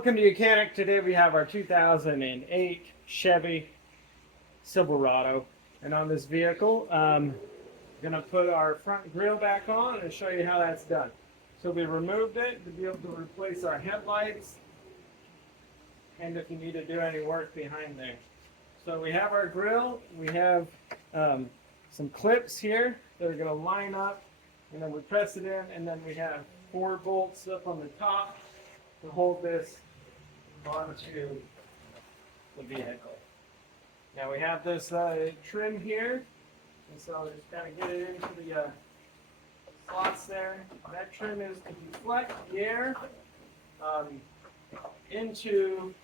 Welcome to Mechanic. Today we have our 2008 Chevy Silverado. And on this vehicle, we're going to put our front grille back on and show you how that's done. So we removed it to be able to replace our headlights and if you need to do any work behind there. So we have our grille. We have some clips here that are going to line up, and then we press it in, and then we have 4 bolts up on the top to hold this onto the vehicle. Now we have this trim here, and so just kind of get it into the slots there. That trim is to deflect the air into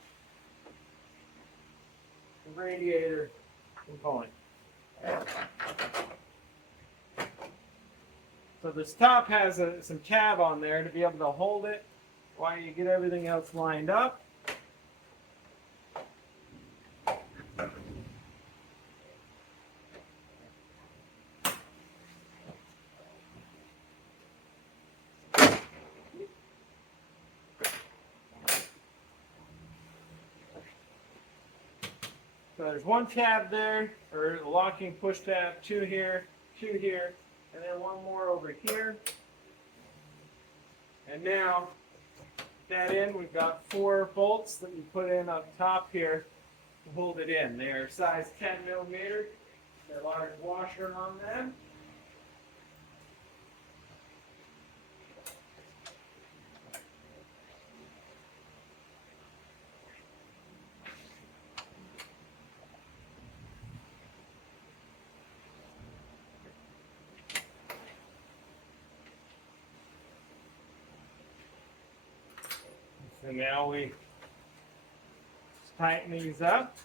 the radiator component. So this top has some tab on there to be able to hold it while you get everything else lined up. So there's 1 tab there, or a locking push tab, 2 here, 2 here, and then 1 more over here. And now, that in, we've got 4 bolts that we put in up top here to hold it in. They are size 10 millimeter. They're large washer on them. So now we just tighten these up.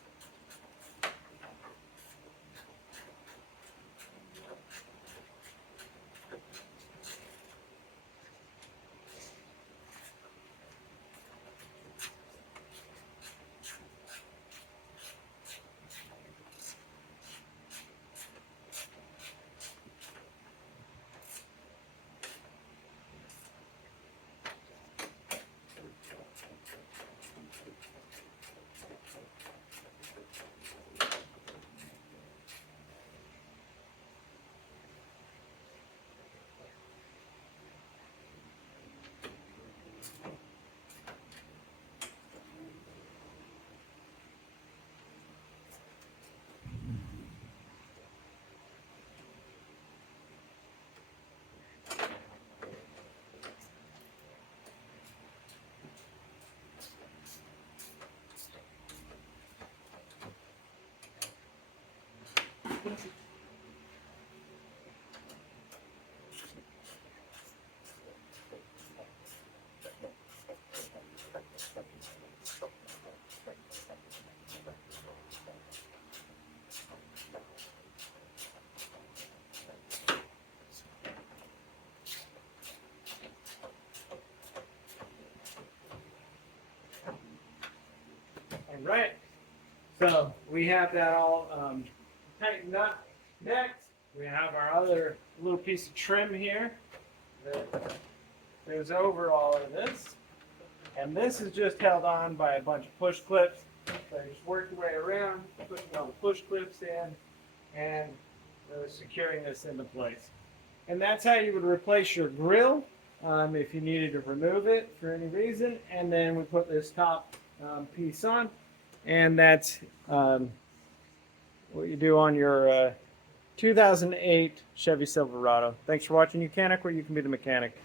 Alright, so we have that all tightened up. Next, we have our other little piece of trim here that goes over all of this. And this is just held on by a bunch of push clips. So you just work your way around, pushing all the push clips in, and securing this into place. And that's how you would replace your grille if you needed to remove it for any reason. And then we put this top piece on, and that's what you do on your 2008 Chevy Silverado. Thanks for watching Mechanic, where you can be the mechanic.